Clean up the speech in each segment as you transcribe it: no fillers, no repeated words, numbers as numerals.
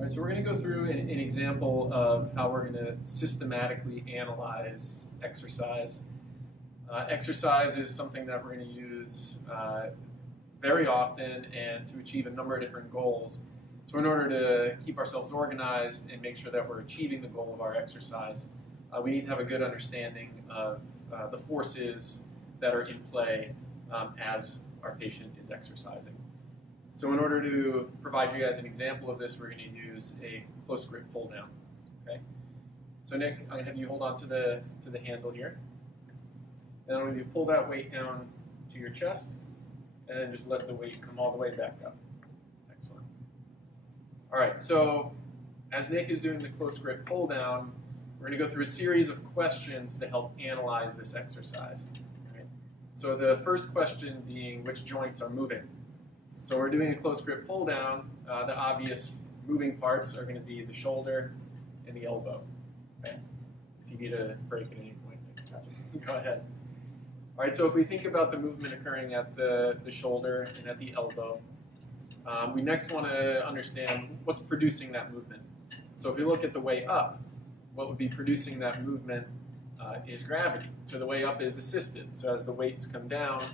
All right, so we're going to go through an example of how we're going to systematically analyze exercise. Exercise is something that we're going to use very often and to achieve a number of different goals. So in order to keep ourselves organized and make sure that we're achieving the goal of our exercise, we need to have a good understanding of the forces that are in play as our patient is exercising. So in order to provide you guys an example of this, we're going to use a close grip pull down. Okay. So Nick, I'm going to have you hold on to the handle here. Then when you pull that weight down to your chest, and then just let the weight come all the way back up. Excellent. All right. So as Nick is doing the close grip pull down, we're going to go through a series of questions to help analyze this exercise. Right? So the first question being, which joints are moving? So we're doing a close grip pull down. The obvious moving parts are going to be the shoulder and the elbow. Okay? If you need a break at any point, go ahead. All right, so if we think about the movement occurring at the shoulder and at the elbow, we next want to understand what's producing that movement. So if we look at the way up, what would be producing that movement is gravity. So the way up is assisted. So as the weights come down,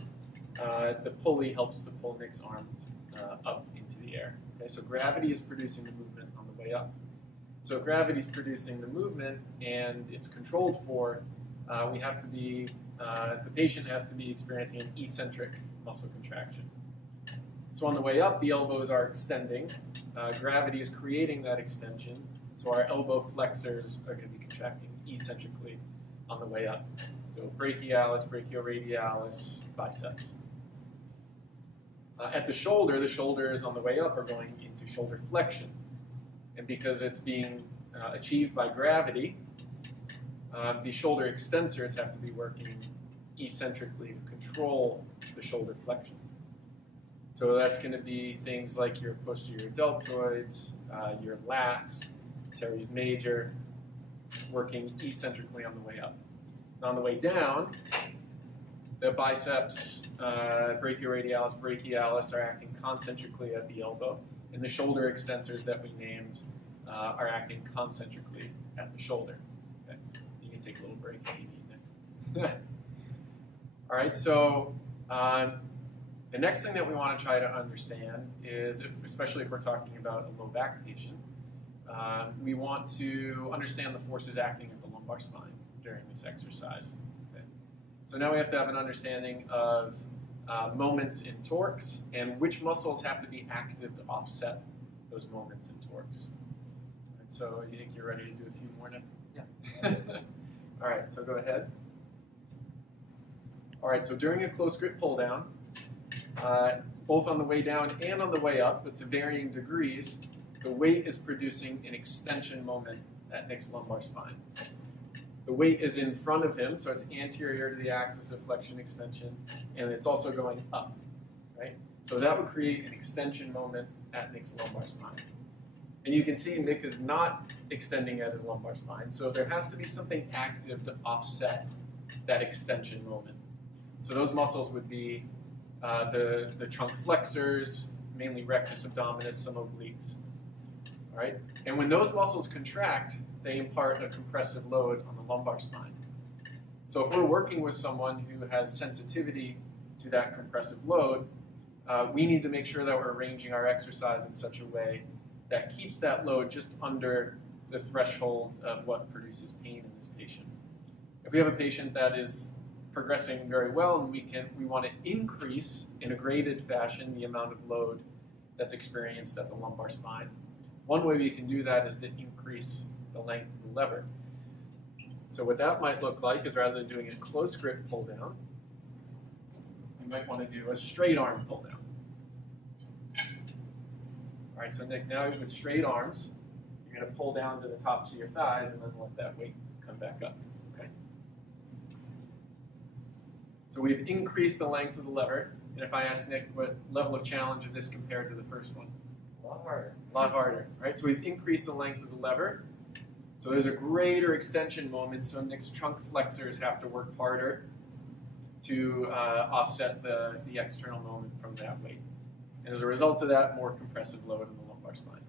the pulley helps to pull Nick's arms up into the air. Okay, so gravity is producing the movement on the way up. So if gravity is producing the movement and it's controlled for, we have to be, the patient has to be experiencing an eccentric muscle contraction. So on the way up, the elbows are extending. Gravity is creating that extension. So our elbow flexors are going to be contracting eccentrically on the way up. So brachialis, brachioradialis, biceps. At the shoulders on the way up are going into shoulder flexion. And because it's being achieved by gravity, the shoulder extensors have to be working eccentrically to control the shoulder flexion. So that's going to be things like your posterior deltoids, your lats, teres major, working eccentrically on the way up. And on the way down, the biceps, brachioradialis, brachialis are acting concentrically at the elbow, and the shoulder extensors that we named are acting concentrically at the shoulder. Okay. You can take a little break if you need it. All right, so the next thing that we want to try to understand is, especially if we're talking about a low back patient, we want to understand the forces acting at the lumbar spine during this exercise. Okay. So now we have to have an understanding of moments in torques and which muscles have to be active to offset those moments in torques. And so you think you're ready to do a few more now? Yeah. All right, so go ahead. All right, so during a close grip pull down, both on the way down and on the way up, but to varying degrees, the weight is producing an extension moment at Nick's lumbar spine. The weight is in front of him, so it's anterior to the axis of flexion extension, and it's also going up, right? So that would create an extension moment at Nick's lumbar spine. And you can see Nick is not extending at his lumbar spine, so there has to be something active to offset that extension moment. So those muscles would be the trunk flexors, mainly rectus abdominis, some obliques. All right? And when those muscles contract, they impart a compressive load on the lumbar spine. So if we're working with someone who has sensitivity to that compressive load, we need to make sure that we're arranging our exercise in such a way that keeps that load just under the threshold of what produces pain in this patient. If we have a patient that is progressing very well and we want to increase in a graded fashion the amount of load that's experienced at the lumbar spine, one way we can do that is to increase the length of the lever. So what that might look like is, rather than doing a close grip pull down, you might want to do a straight arm pull down. All right, so Nick, now with straight arms, you're going to pull down to the tops of your thighs and then let that weight come back up. Okay. So we've increased the length of the lever, and if I ask Nick what level of challenge of this compared to the first one? A lot harder. A lot harder, right? So we've increased the length of the lever. So there's a greater extension moment, so Nick's trunk flexors have to work harder to offset the external moment from that weight. And as a result of that, more compressive load in the lumbar spine.